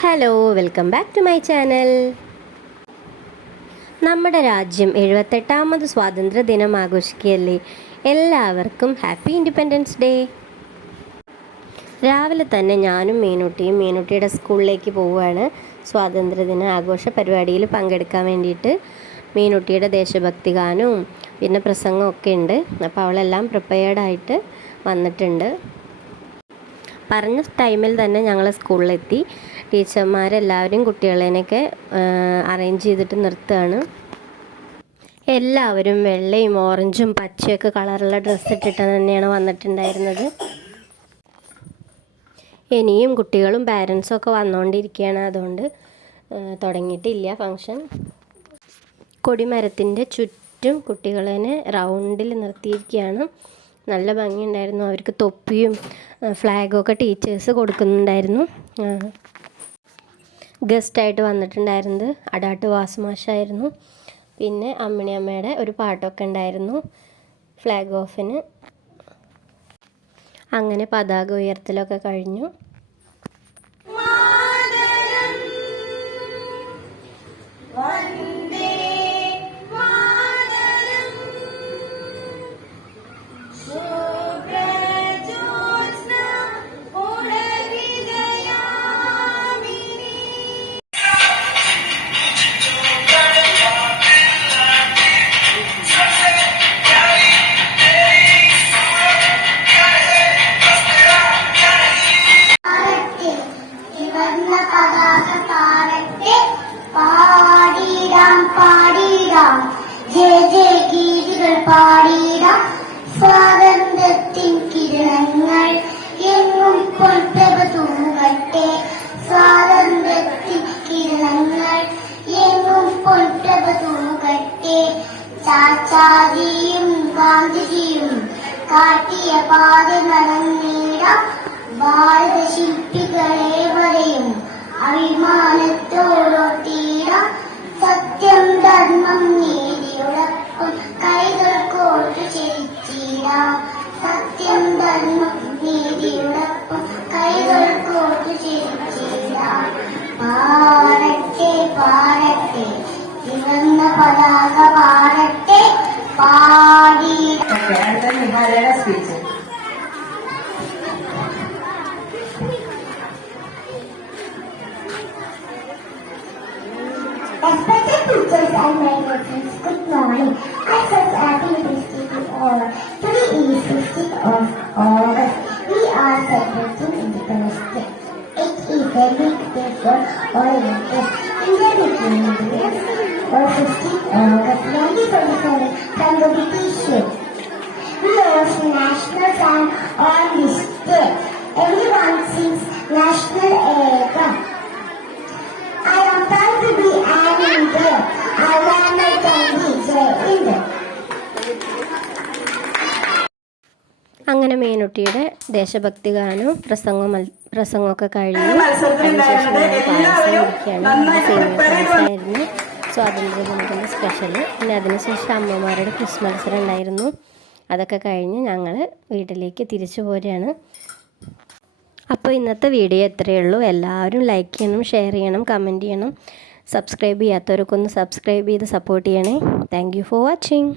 Hello, welcome back to my channel. നമ്മുടെ രാജ്യം 78ാമത് സ്വാതന്ത്ര്യ ദിനം ആഘോഷിക്കുകയല്ലേ. എല്ലാവർക്കും ഹാപ്പി ഇൻഡിപെൻഡൻസ് ഡേ. രാവിലെ തന്നെ ഞാനും മീനുട്ടിയുടെ സ്കൂളിലേക്ക് പോവുകയാണ്. സ്വാതന്ത്ര്യദിന ആഘോഷ പരിപാടിയിൽ പങ്കെടുക്കാൻ വേണ്ടിയിട്ട്. മീനുട്ടിയുടെ ദേശഭക്തി ഗാനവും പിന്നെ പ്രസംഗമൊക്കെ ഉണ്ട്. അപ്പോൾ അവളെല്ലാം പ്രിപ്പയർഡായിട്ട് വന്നിട്ടുണ്ട്. പറഞ്ഞ ടൈമിൽ തന്നെ ഞങ്ങൾ സ്കൂളിലെത്തി. ടീച്ചർമാരെല്ലാവരും കുട്ടികളെയൊക്കെ അറേഞ്ച് ചെയ്തിട്ട് നിർത്തുകയാണ്. എല്ലാവരും വെള്ളയും ഓറഞ്ചും പച്ചയൊക്കെ കളറുള്ള ഡ്രസ്സ് ഇട്ടിട്ട് തന്നെയാണ് വന്നിട്ടുണ്ടായിരുന്നത്. ഇനിയും കുട്ടികളും പാരൻസും ഒക്കെ വന്നുകൊണ്ടിരിക്കുകയാണ്. അതുകൊണ്ട് തുടങ്ങിയിട്ടില്ല ഫങ്ഷൻ. കൊടിമരത്തിൻ്റെ ചുറ്റും കുട്ടികളെ റൗണ്ടിൽ നിർത്തിയിരിക്കുകയാണ്. നല്ല ഭംഗിയുണ്ടായിരുന്നു. അവർക്ക് തൊപ്പിയും ഫ്ലാഗൊക്കെ ടീച്ചേഴ്സ് കൊടുക്കുന്നുണ്ടായിരുന്നു. ഗസ്റ്റായിട്ട് വന്നിട്ടുണ്ടായിരുന്നത് അടാട്ട് വാസുമാഷായിരുന്നു. പിന്നെ അമ്മിണിയമ്മയുടെ ഒരു പാട്ടൊക്കെ ഉണ്ടായിരുന്നു ഫ്ലാഗ് ഓഫിന്. അങ്ങനെ പതാക ഉയർത്തലൊക്കെ കഴിഞ്ഞു. സ്വാതന്ത്ര്യത്തിൻ കിരണങ്ങൾ എങ്ങും പൊൻപ്രഭ തൂങ്ങട്ടെ. സ്വാതന്ത്ര്യത്തിൻ കിരണങ്ങൾ എങ്ങും പൊൻപ്രഭ തൂങ്ങട്ടെ. ചാച്ചാജിയും ഗാന്ധിജിയും കാട്ടിയ പാത നടന്നിടാം. ഭാരത ശില്പികളെ വരെയും അഭിമാനത്തോടൊട്ടിയിടാം. സത്യം ധർമ്മം നീതിയോടൊപ്പം കൈകൾ കോർത്തു ചിരിച്ചിടാം. സത്യം ധർമ്മം നീതിയോടൊപ്പം കൈകൾ കോർത്തു ചിരിച്ചിടാം. പാടട്ടെ പാടട്ടെ തിരുവന്ന പതാക പാടട്ടെ പാടി. Speech Respected teachers and my dear friends, good morning. I'm so happy to speak to you all. Today is 15th of August. We are celebrating Independence Day. It is a big day for all Indians. Independence or 15th August 1947 from the British rule. We host national song on this day. Everyone sings national anthem. I am proud to be an Indian. I want my country Jai Hind. അങ്ങനെ മീനുട്ടിയുടെ ദേശഭക്തി ഗാനവും പ്രസംഗമൊക്കെ കഴിഞ്ഞു. അതിനുശേഷം പായസമായിരുന്നു സ്വാതന്ത്ര്യ ദിനത്തിൻ്റെ special. പിന്നെ അതിനുശേഷം അമ്മമാരുടെ quiz മത്സരം ഉണ്ടായിരുന്നു. അതൊക്കെ കഴിഞ്ഞ് ഞങ്ങൾ വീട്ടിലേക്ക് തിരിച്ചു പോരുകയാണ്. അപ്പോൾ ഇന്നത്തെ വീഡിയോ എത്രയേ ഉള്ളൂ. എല്ലാവരും ലൈക്ക് ചെയ്യണം, ഷെയർ ചെയ്യണം, കമൻറ്റ് ചെയ്യണം. സബ്സ്ക്രൈബ് ചെയ്യാത്തവർക്കൊന്ന് സബ്സ്ക്രൈബ് ചെയ്ത് സപ്പോർട്ട് ചെയ്യണേ. Thank you for watching.